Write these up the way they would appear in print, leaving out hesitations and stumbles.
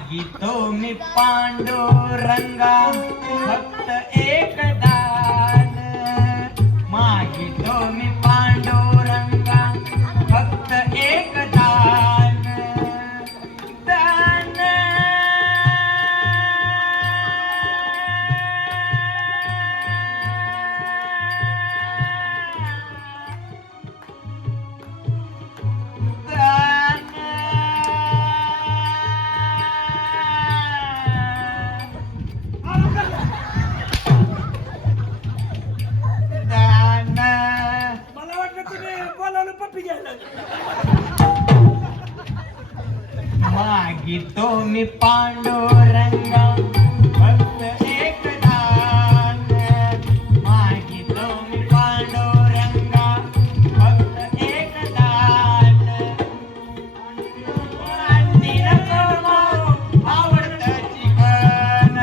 मागितो मी पांडुरंगा फक्त एक दान, मागितो मी पांडुरंगा फक्त एक दान, दान मला वाटलं तुम्ही बोलावलं पप्पी घ्यायला. मागितो मी पांडुरंगा फक्त एक दान, मागितो मी पांडुरंगा फक्त एक दान, अंडी नको मग आवडतं चिकन,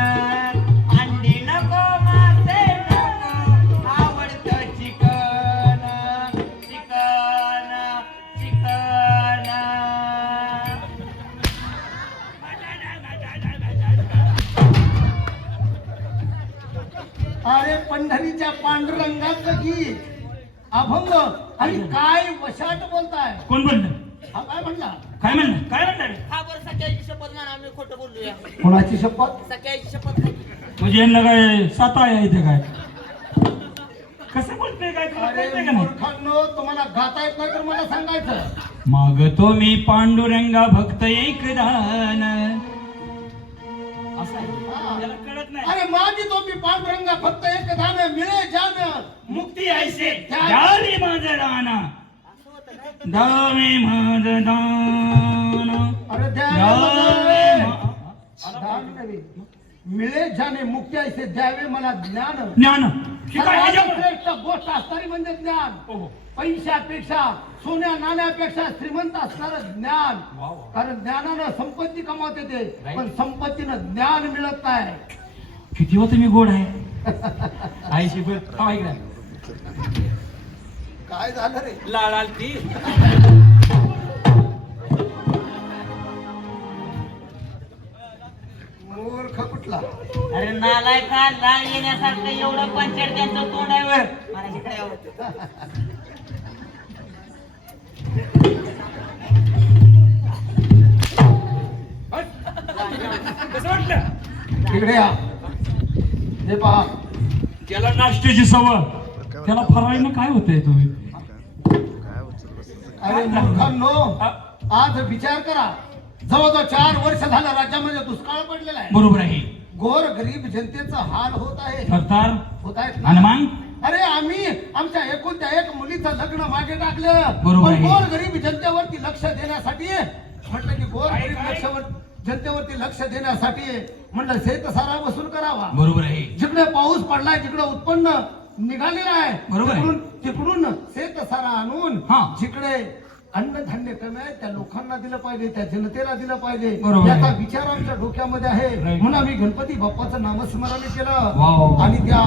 अंडी नको मासे नको आवडतं चिकन, चिकन चिकन. अरे पंढरीच्या पांडुरंगाचं गीत अभंग आणि काय वशाट बोलताय. कोण बोललं? हा काय म्हणला? काय म्हणलं? काय म्हणलं? हा बरं सख्याची शपथ म्हणा आम्ही खोटं बोलूया. कोणाची शपथ? सख्याची शपथ नाही. म्हणजे यांना काय साता आहे इथे काय? कसं बोलतोय काय तुला अरे कळतंय का नाही? मूर्खांनो, तुम्हाला गाता येत नाही तर मला सांगायचं. मागतो मी पांडुरंगा भक्त एक दान. असं आहे. हा. त्याला कळत नाही. अरे मागितो मी पांडुरंगा फक्त एक दान, मिळे जान मुक्ती ऐसे द्यावी माझं दान, असं होतं काय? द्यावे माझं दान, अरे द्यावे दान नव्हे. मिळे जाणे मुक्ती ऐसे द्यावे मला ज्ञान. ज्ञान. शिकाय सर्वात ह्याच्यावर. श्रेष्ठ गोष्ट असणारी म्हणजे ज्ञान. ओहो. पैशापेक्षा सोन्या नाण्यापेक्षा श्रीमंत असणारं ज्ञान. वा वा. कारण ज्ञानानं संपत्ती कमावते ते, पण संपत्तीनं ज्ञान मिळत नाही. किती वा तुम्ही गोड आहे. आईशी बोल. हा, ऐकलं. काय झालं रे? लाल आलती. मूर्ख कुठला? अरे नालाय का लाळ येण्यासारखं एवढं पंचर त्यांचं तोंड आहे वर. मला इकडे यावं. कसं वाटलं? इकडे या. हे पहा, त्याला नाश्त्याची सवय, त्याला फराळीनं काय होतंय तुम्ही? अरे मूर्खांनो, आज विचार करा. जवळजवळ 4 वर्ष झालं राज्यामध्ये दुष्काळ पडलेला आहे. बरोबर आहे. गोर गरीब जनतेचा हाल होत आहे. सरदार होत आहेत आणि ना? मग अरे आम्ही आमच्या एकुलत्या एक मुलीचं लग्न मागे टाकलं. बरोबर पण आहे. गोर गरीब जनतेवरती लक्ष देण्यासाठी म्हटलं की गोर काय, गरीब काय? जनतेवरती लक्ष देण्यासाठी म्हटलं शेतसारा वसूल करावा. बरोबर आहे. जिकडे पाऊस पडलाय तिकडे उत्पन्न निघालेलं आहे. बरोबर आहे. तिकडून शेतसारा आणून हा. जिकडे अन्नधान्य कमी आहे त्या लोकांना दिलं पाहिजे, त्या जनतेला दिलं पाहिजे. बरोबर आहे. याचा विचार आमच्या डोक्यामध्ये आहे. Right. म्हणून आम्ही गणपती बाप्पाचं नामस्मरण केलं. Wow. आणि त्या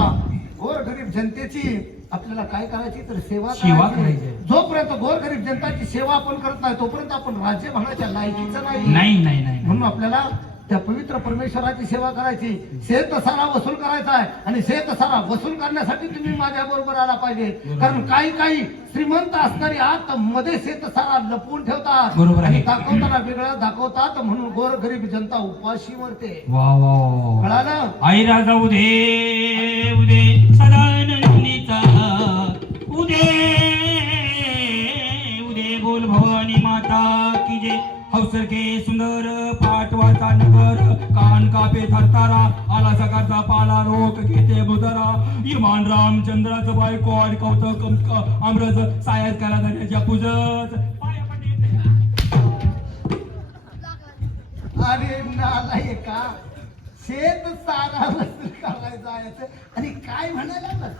गोरगरीब जनतेची आपल्याला काय करायची तर सेवा सेवा करायची. जोपर्यंत गोरगरीब जनताची सेवा आपण करत नाही तोपर्यंत आपण राज्य म्हणायच्या लायकीचं नाही. नाही नाही नाही. म्हणून आपल्याला त्या पवित्र परमेश्वराची सेवा करायची. शेतसारा वसूल करायचा आहे आणि शेतसारा वसूल करण्यासाठी तुम्ही माझ्या बरोबर आला पाहिजे. कारण काही काही श्रीमंत असणारी आत मध्ये शेतसारा लपवून ठेवतात. बरोबर आहे. आणि दाखवताना वेगळं दाखवतात म्हणून गोरगरीब जनता उपाशी मरते. वा वा वा. कळालं? आई राजा उदे उदे सदानंदीचा उदे उदे बोल भवानी माता की जय. हौसर के सुंदर पाटवाचा नगर कान कापे थरतारा आला सकारचा पाला रोक घेते बुधरा इमान रामचंद्राचं बायको आणि कौतक अमरज सायद करा धन्याच्या पूजत पाया पडले. अरे नालायका, शेत सारा वसूल करायचा आहे आणि काय म्हणायला लागलं?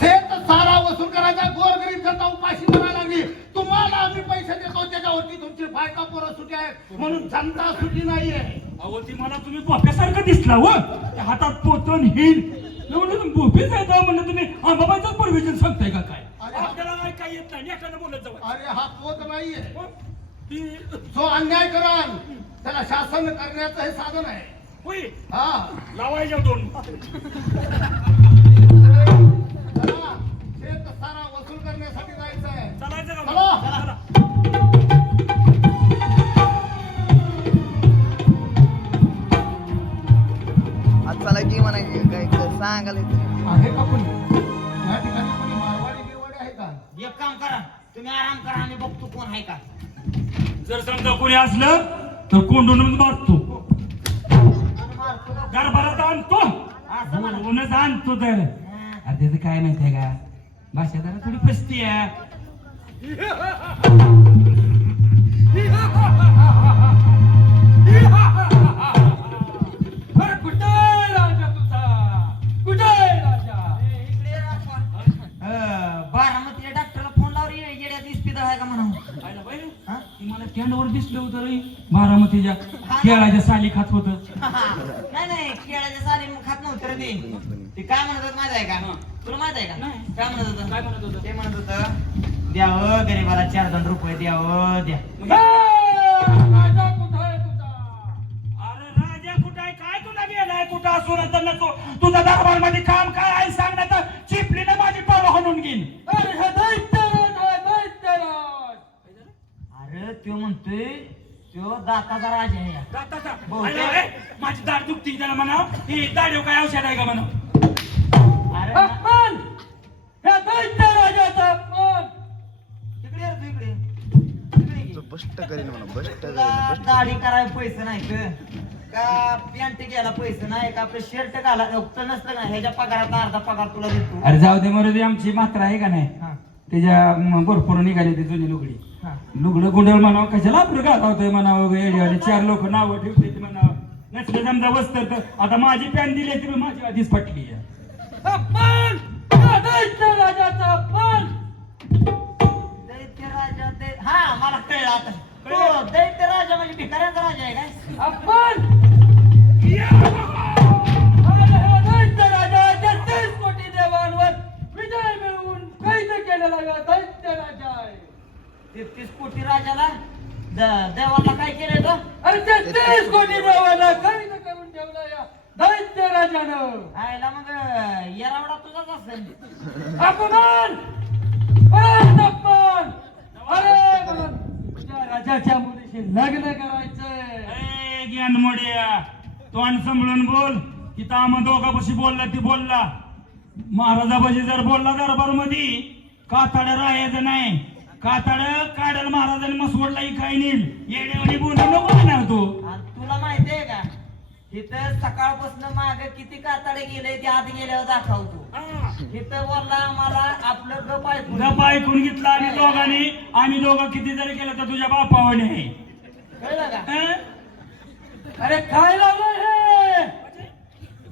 शेत सारा वसूल करायचा. गोरगरीब जनता उपाशी करायला लागली. तुम्हाला आम्ही पैसे देतो त्याच्यावरती तुमची बायका पोरं सुटी आहेत म्हणून जनता सुटी नाहीये. अहो ती मला तुम्ही पोप्यासारखं दिसला हो. त्या हातात पोतन हिल म्हणून भोपीच आहे म्हणलं तुम्ही आंबाबाईचाच परविजन सांगताय का काय? अरे आपल्याला काय येत नाही एखादं बोलत जाऊ. अरे हा पोत नाहीये. जो अन्याय कराल त्याला शासन करण्याचं हे साधन आहे. होय हा लावायच्या दोन चला, शेत सारा वसूल करण्यासाठी जायचं आहे. चालायचं का चला. मग? चला. आज चला की म्हणा काय सांगायला आहे का कोणी या ठिकाणी कोणी मारवाडी बिरवाडी आहे का? एक काम करा, तुम्ही आराम करा, आम्ही बघतो कोण आहे का. जर समजा कोणी असलं तर कोंडूनच मारतो, मारतो का? गरभरात आणतो, असं म्हणा. बोलूनच आणतो. तर अरे त्याचं काय माहितीये का, भाषा जरा थोडी फसती आहे. अरे कुठे राजा तुझा, कुठे राजा? इकडे ये राजकुमार. बारामतीच्या डॉक्टरला फोन लाव रे, येड्यात इस्पितळ आहे का म्हणून. पाहिलं बाई? हा? ती मला कॅन्डवर दिसलं होतं रे, बारामतीच्या केळाच्या साली खात होत. नाही नाही, केळाच्या साली खात नव्हतं रे ते. ते काय म्हणत होत माहित आहे का, तुला माहित आहे का नाही. काय म्हणत होतं? काय म्हणत होतं? ते म्हणत होतं, द्यावं गरीबाला 4 रुपये द्यावं द्या. राजा कुठं आहे तुझा? अरे राजा कुठं आहे, काय तुला गेलाय कुठं असून तर नसो, तुझा दरबार मध्ये काम काय आहे सांग, ना तर चिपलीने माझी टोळ हाणून घेईन. अरे हे दैत्यराज आहे, दैत्यराज. अरे त्यो म्हणतोय त्यो दाताचा राजा आहे. दाताचा? बहुतेक. अरे, ए, माझी दाढ दुखती त्याला म्हणा, ही दाढीव काय औषध आहे का म्हणा. अरे अपमान, हे दैत्यराजाचा अपमान. तिकडे ये रे तू, इकडे तिकडे ये. बस्ट करीन म्हणा बस्ट तुला करीन दाढी करायला पैसे नाही का पॅन्ट घ्यायला पैसे नाही का आपलं शर्ट घालायला नसतं का ह्याच्या पगारात अर्धा पगार तुला देतो. अरे जाऊ दे मरू दे, आमची मात्रा आहे का नाही, हा, त्याच्या भरपूर निघाली ती जुनी लुगडी. हा. लुगडं गुंडळ म्हणावं, कशाला आपलं घालावतोय म्हणावं, एरियाने 4 लोक नावं ठेवते म्हणावं. नसलं समजा वस्तर तर आता माझी पॅन दिली ती माझी आधीच फटली आहे. अपमान, हा दैत्यराजाचा अपमान. दैत्य राजा हा मला कळलं आता. तो दैत्य राजा म्हणजे भिकाऱ्याचा राजा आहे काय. अपमान, अरे हे दैत्यराजा 33 कोटी देवांवर विजय मिळवून कैद केलेला या दैत्यराजा आहे. 33 कोटी राजाला देवाला काय केलंय तो. अरे 33 कोटी देवाला कैद करून ठेवला या दैत्यराजानं. आयला मग येरावडा तुझाच असेल. अपमान, परत अपमान. अरे मला तुझ्या राजाच्या मुलीशी लग्न करायचंय. ज्ञान मोड्या, तोंड सांभाळून बोल. तिथं आम्हा दोघापाशी बोलला ती बोलला, महाराजापाशी जर बोलला दरबार मध्ये कातड्या राहायचं नाही. कातड काढल महाराजांनी मसवडला काय नेल, येड्यावानी बोलू नको ना तू. आणि तुला माहितीये का तिथं सकाळपासून माग किती कातडे गेले ते आत गेल्यावर दाखवतो. तिथं बोलला आम्हाला आपलं गप ऐकून. गप ऐकून घेतला आणि दोघांनी, आम्ही दोघं किती जरी केलं तर तुझ्या बापावाने आहे. कळलं का. हं? अरे काय लावलं हे,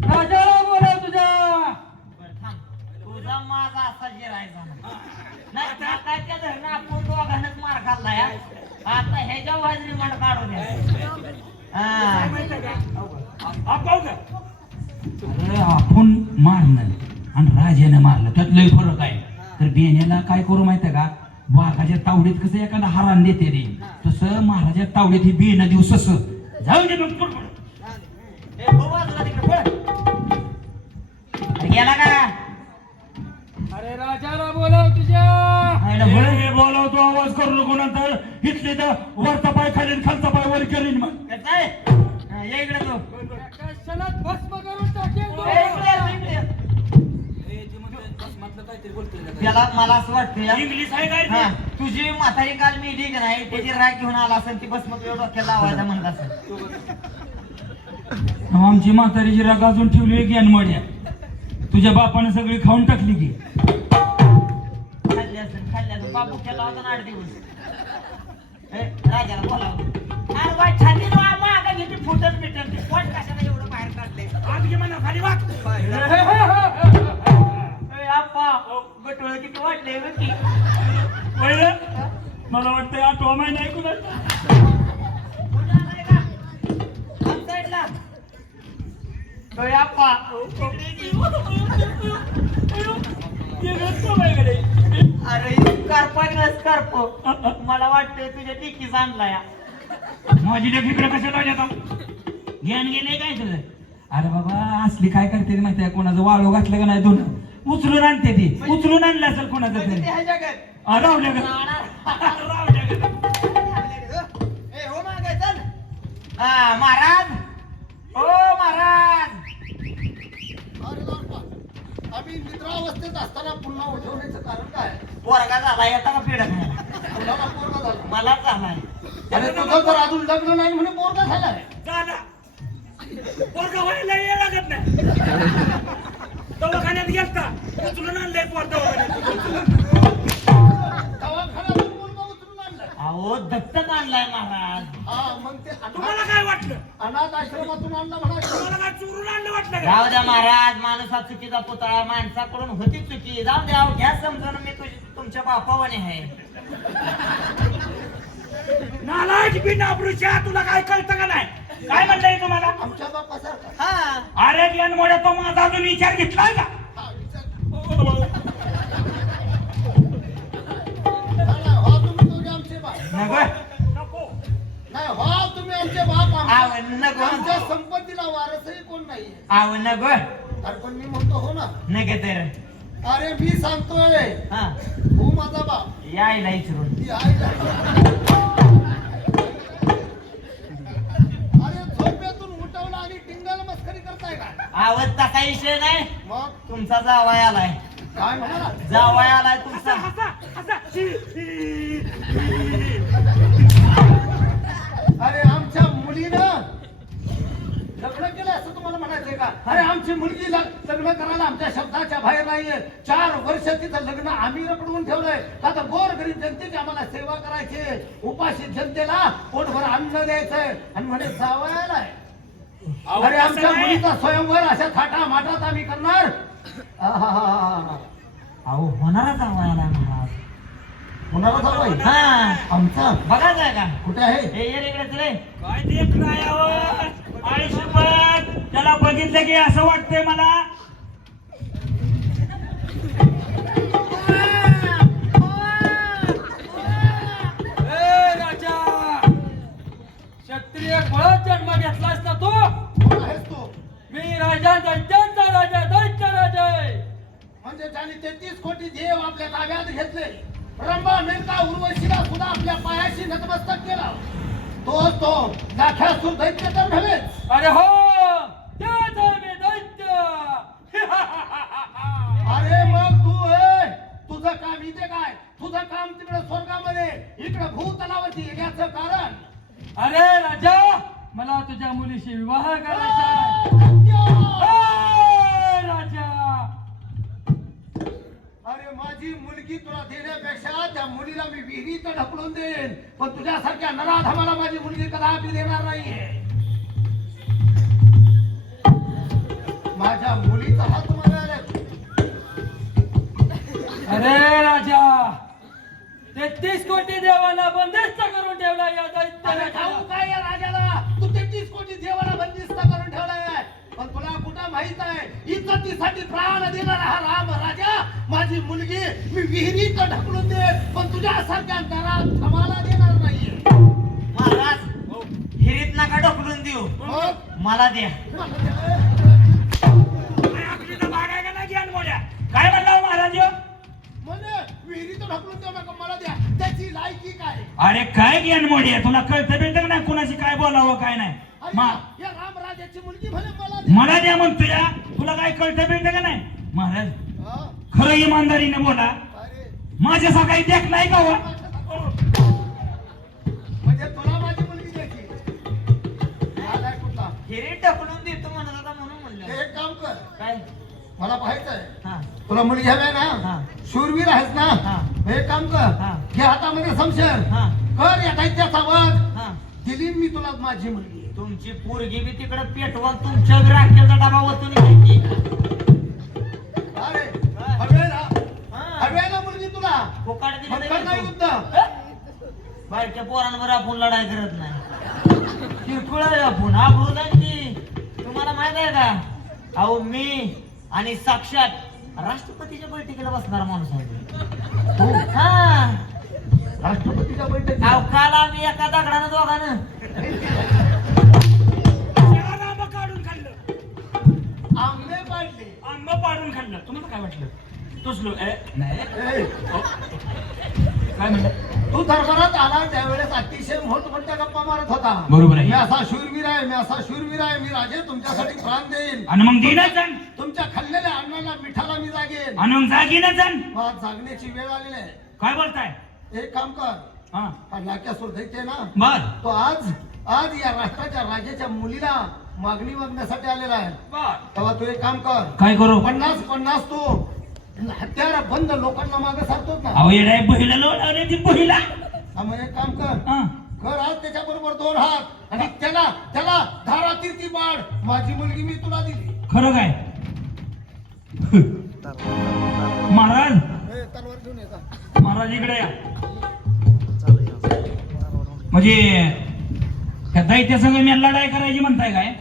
राजाला बोला तुझ्या. बरं थांब, तुझा माझा असा जिरायचा नाही. काकाच्या धरणं आपण दोघांनाच मार खाल्ला या. आता ह्याच्या वाजरी मण काढू द्या. हा. अरे आपण मारलं आणि राजाने मारलं त्यात लय फरक आहे. तर बेण्याला काय करू माहितीये का, वाघाच्या तावडीत कसं एखादा हरान देते रे, तसं महाराजा तावडीत ही बेन दिवस जाऊ दे. मग ए, हो बाजूला तिकडे पळ. अरे गेला का. अरे राजाला बोलाव तुझ्या. आयला बोल. हे बोलावतो, आवाज करू नको, नंतर इथले तर वरचा पाय खाली खालचा पाय वर करीन. मग कसं आहे. हा, ये इकडे तू. कशाला भस्म करून टाकेल तू. ए, इकडे ये, त्याला मला असं वाटतं या. इंग्लिश आहे काय हा, ते? तुझी म्हातारी काल मी का नाही त्याची राग घेऊन आला असेल, ती बस मग डोक्याला लावायचा म्हणत असेल. आमची म्हातारीची राग अजून ठेवली आहे ज्ञानमड्या. तुझ्या बापाने सगळी खाऊन टाकली की. खाल्ली असेल बाबू केला होता ना 8 दिवस. ए, राजाला बोलावं. अरे बाई छाती मागं घेते फुटत बिटत ते पोट कशाला एवढं बाहेर काढलंय. आज घे म्हणा खाली वाग. ए, आप्पा बटोळ किती वाटले की. पहिलं मला वाटतं 8वा महिना आहे कुणाचा. कुठं आलाय का आम साईडला. ए, आप्पा इकडे ये. ये रस्ता बाईकडे. अरे स्कार्प मला वाटतंय तुझ्या टिकीच आणलाय. माझी लेख इकडे कशाला आली आता? ज्ञान गेले काय तुझं? अरे बाबा असली काय करते माहिती आहे? कोणाचं वाळू घातलं का नाही दोन उचलून आणते ती. उचलून आणलं असेल कोणाचं तरी. ह्या जगात रावल्या का? रावल्या का? ए हो मागे चल. हा महाराज, ओ महाराज. अरे बापा, आम्ही निद्रावस्थेत असताना पुन्हा उठवण्याचं कारण काय? पोरगा झाला येता का पिढ मुलाला पोरगा झाला. मला झालाय. अरे तुझं तर अजून लग्न नाही म्हणून पोरगा झालाय. झाला. पोरगा व्हायला यायला लागत नाही. दवाखान्यात गेलता उचलून आणलंय पोर दवाखान्यात. दवाखान्यातून मुलगा उचलून आणलाय. अहो दत्तक आणलाय महाराज. हा मग ते तुम्हाला काय वाटलं? अनाथ आश्रमातून आणलं म्हणा. तुम्हाला काय चोरून आणलं वाटलं का? जाऊ द्या महाराज, माणूसा चुकीचा पुतळा, माणसाकडून होती चुकी. जाऊ द्या, घ्या समजून, मी तुमच्या बापावाने आहे. नालायक बिनाबरूच्या, तुला काय कळतं का नाही? काय म्हणलंय तुम्हाला? आमच्या बापासारखा. हा अरे ज्ञानमोड्या, तो माझा अजून विचार घेतलाय का? हा, विचार. नाही, हो तुम्ही दोघे आमचे बाप. नको. नाही हो तुम्ही आमचे बाप. आव नको. आमच्या संपत्तीला वारसही कोण नाहीये. आव नको. अरे पण मी म्हणतो हो ना. नका तर. अरे मी सांगतोय हा हो माझा बाप. यायला इचरून. ती आईला. अरे झोपेतून उठवलं आणि टिंगल मस्करी करताय का? आवत तसा विषय नाही. मग तुमचा जावाय आलाय. काय म्हणा. जावाय आलाय तुमचा. अरे आमच्या मुलीनं लग्न केलं असं तुम्हाला म्हणायचंय का? अरे आमची मुलगी लग्न करायला आमच्या शब्दाच्या बाहेर नाहीये. 4 वर्ष तिचं लग्न आम्ही रखडवून ठेवलंय. का तर गोरगरीब जनतेची आम्हाला सेवा करायची, उपाशी जनतेला पोटभर अन्न द्यायचंय आणि म्हणे जावयालाय. अरे आमच्या मुलीचा स्वयंवर अशा थाटा माटात आम्ही करणार. आहाहाहा. अहो होणारा जावाय आलाय महाराज. कुणाला जावई? हा आमचा बघायचं आहे का? कुठे आहे? हे ये रे इकडे चले. काय देख नाही आयुष्यभर त्याला बघितलं की असं वाटतंय मला. राजा क्षत्रिय कुळात जन्म घेतलास ना तू? कोण आहेस तू? मी राजा दैत्यांचा राजा, दैत्य राजा आहे. म्हणजे ज्याने 33 कोटी देव आपल्या ताब्यात घेतले, रंभा मेनका उर्वशीला सुद्धा आपल्या पायाशी नतमस्तक केला, तो दाख्यासूर दैत्य तर नव्हेच. अरे हो, तेच आहे मी दैत्य. अरे मग तुझं काम इथे काय? तुझं काम तिकडे स्वर्गामध्ये, इकडे भूतलावरती येण्याचं कारण? अरे राजा, मला तुझ्या मुलीशी विवाह करायचा आहे. राजा, अरे माझी मुलगी तुला देण्यापेक्षा त्या मुलीला मी विहिरीत ढकलून देईन, पण तुझ्यासारख्या नराधमाला माझी मुलगी कदापि देणार नाहीये. माझ्या मुलीचा हात मागायला. अरे राजा, 33 कोटी देवांना बंदिस्त करून ठेवला या दैत्य अरे ठाऊक राजाला. काय या राजाला? तू 33 कोटी देवाला बंदिस्त करून ठेवलाय, पण तुला कुठं माहित आहे, इज्जतीसाठी प्राण देणारा हा राम राजा माझी मुलगी मी विहिरीत ढकलून दे, पण तुझ्यासारख्या नराधमाला देणार नाहीये. महाराज हिरीत नका ढकलून देऊ, मग मला द्या. आपलीचा भाग आहे का नाही ज्ञानमोड्या? काय म्हणला महाराज? म्हणे विहिरीत ढकलून देऊ नका, मला द्या. त्याची लायकी काय? अरे काय ज्ञानमोड्या, तुला कळतं बिळतं नाही कोणाशी काय बोलावं काय नाही. अरे या रामराजाची मुलगी म्हणे मला द्या. मला द्या म्हणतो या. तुला काय कळतं बिळतं का नाही? महाराज हा? खरं इमानदारीने बोला, अरे माझ्या देख नाही का हो? म्हणजे तुला माझी मुलगी द्यायची? आलाय कुठला? हिरीत ढकलून देतो म्हणत होता म्हणून म्हणलं. एक काम कर, काय? मला पाहायचंय. हा तुला मुलगी हवी आहे हा. ना? शूरवीर आहेस ना? हा. एक काम कर, हा. घे हातामध्ये समशेर, हा. कर या दैत्याचा वध. हा दिली मी तुला माझी मुलगी. तुमची पोरगी बी तिकडे पेटवून तुमच्या राखेचा डबा वतून घ्यायची. अरे हवे ना, हा. हवे ना मुलगी तुला? फुकाट दिली मग नाही कर ना तू. युद्ध. बारक्या पोरांवर आपण लढाई करत नाही. किरकोळ आहे आपण, आबरू नाही की. तुम्हाला माहित आहे का? अहो मी आणि साक्षात राष्ट्रपतीच्या बैठकीला बसणारा माणूस आहे हो, हा राष्ट्रपतीच्या बैठकीत अहो, काल आम्ही एका दगडानं दोघानं चार आंबा काढून खाल्लं, आंबे पाडले. आंबा पाडून खाल्लं. तुम्हाला काय वाटलं? तुझलो नाही ए, काय म्हणलं? तू दरबारात आला त्यावेळेस अतिशय मोठमोठ्या गप्पा मारत होता. बरोबर आहे. मी असा शूरवीर आहे, मी असा शूरवीर आहे, मी राजे तुमच्यासाठी प्राण देईन. आणि मग दिनाच तुमच्या खाल्लेल्या अन्नाला मिठाला मी जागेन. आणि मग जागीनच आज जागण्याची वेळ आलेली आहे. काय बोलताय? एक काम कर, हा हा नाक्यासूर दैत्य आहे ना, बर तो आज या राष्ट्राच्या राजाच्या मुलीला मागणी मागण्यासाठी आलेला आहे. बर तेव्हा तू एक काम कर, काय करू? 50 तू हत्यार बंद लोकांना मागे सारतोच ना. अहो येडाय पहिला लोणावले ती पहिला. हा, मग एक काम कर, हा. कर आज त्याच्या बरोबर 2 हात आणि त्याला धारातील ती बाळ माझी मुलगी मी तुला दिली. खरं काय? महाराज तलवार घेऊन ये जा. महाराज इकडे या. म्हणजे त्या दैत्या संग मी लढाई करायची म्हणताय काय?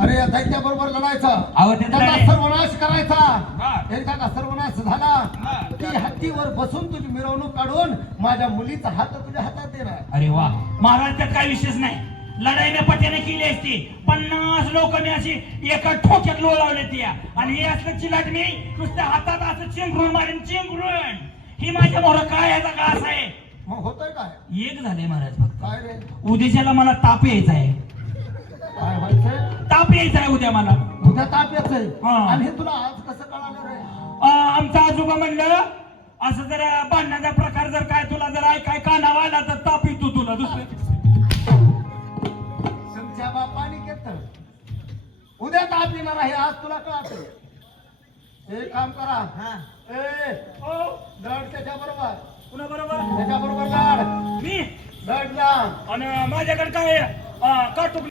अरे या दैत्या बरोबर लढायचं, अहो, ते त्याचा लढाई- सर्वनाश करायचा. बर. एकदा का सर्वनाश झाला की हत्तीवर बसून तुझी मिरवणूक काढून माझ्या मुलीचा हात तुझ्या हातात देणार. अरे वा महाराज, त्यात काय विशेष नाही. लढाई मी पट्याने केली असती. 50 लोक मी अशी एका ठोक्यात लोळवले ती आणि हे असलं चिलाट मी नुसत्या हातात असं चिंगरून मारेन, चिंगरून. ही माझ्या मोहर काय याचा घास आहे. मग होतोय काय? एक झाले महाराज, फक्त काय रे उद्याच्याला मला ताप यायचा आहे. काय व्हायचंय? ताप यायचा आहे उद्या मला. उद्या ताप येतोय हा. आणि हे तुला आज कसं कळालं रे? आमचा आजोबा म्हणलं असं जर भांडणाचा प्रकार जर काय तुला जर ऐकाय कानावा आला तर ताप येतो तुला. दुसरं तुमच्या बापाने घेतलं, उद्या ताप येणार आहे, आज तुला कळतंय. एक काम करा, हा ए हो लढ त्याच्या बरोबर, पुन्हा बरोबर त्याच्या बरोबर लढ, मी लढ ना. आणि माझ्याकडे काय काटूक